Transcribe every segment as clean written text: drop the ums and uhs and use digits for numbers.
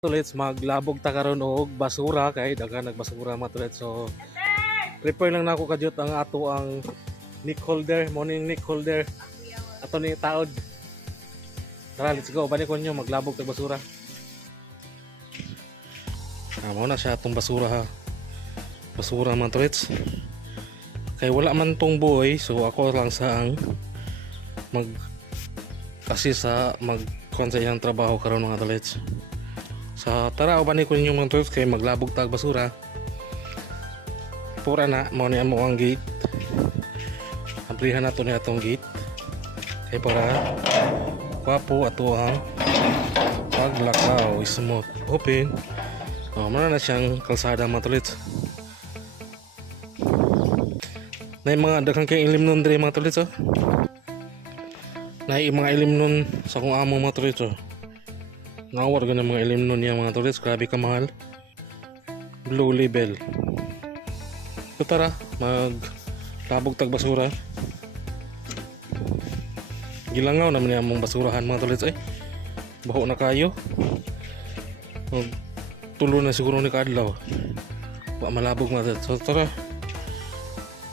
Tulits maglabog ta karon og basura kay daghan nagbasura mga tulits. So prepare lang nako kadyot ang ato ang nick holder, morning nick holder. Ato ni taod. Tara, let's go. Bani ko nyo maglabog tag basura. Mo na siya atong basura ha. Basura mga tulits. Kay wala man tong boy, so ako lang sa ang mag kasi sa magkon sa iyang trabaho karon mga tulits. So tara, ubanin ko ninyo mga tools kay maglabog tag basura. Pura na mo ni amo ang gate. Amplihan nato ni atong gate. Kay para kwapo ato ang paglakaw smooth open. Muna na siyang kalsada mga tolits. Na mga daghang kay ilim nun dre mga tolits. Na mga ilim nun sa kung amo mga tolits. Nawar ka ng mga ilim nun yung mga tolits. Grabe ka mahal. Blue label. So tara, maglabog tag basura. Gilangaw naman yung mong basurahan mga tolits. Ay, baho na kayo. Tulo na siguro ni kaadlaw. Wa malabog mga tolits. So tara,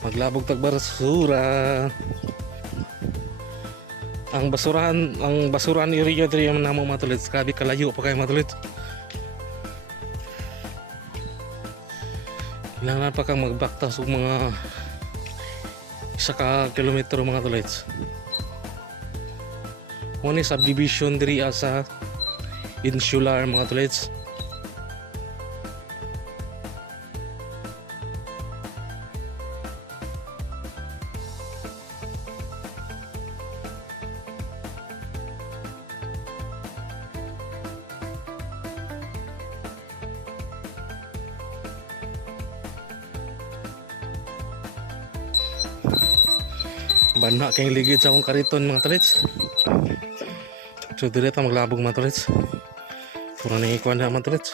maglabog tag basura. Ang basurahan area diri man namo mga tolits. Grabe kalayo pa kay mga tolits. Kailangan pa kang magbakta sa mga 1 kilometro mga tolits. One subdivision diri sa Insular mga tolits. Bana kayong ligid sa akong kariton mga tolits. So direta maglabog mga tolits. Puro na ikuan na mga tolits.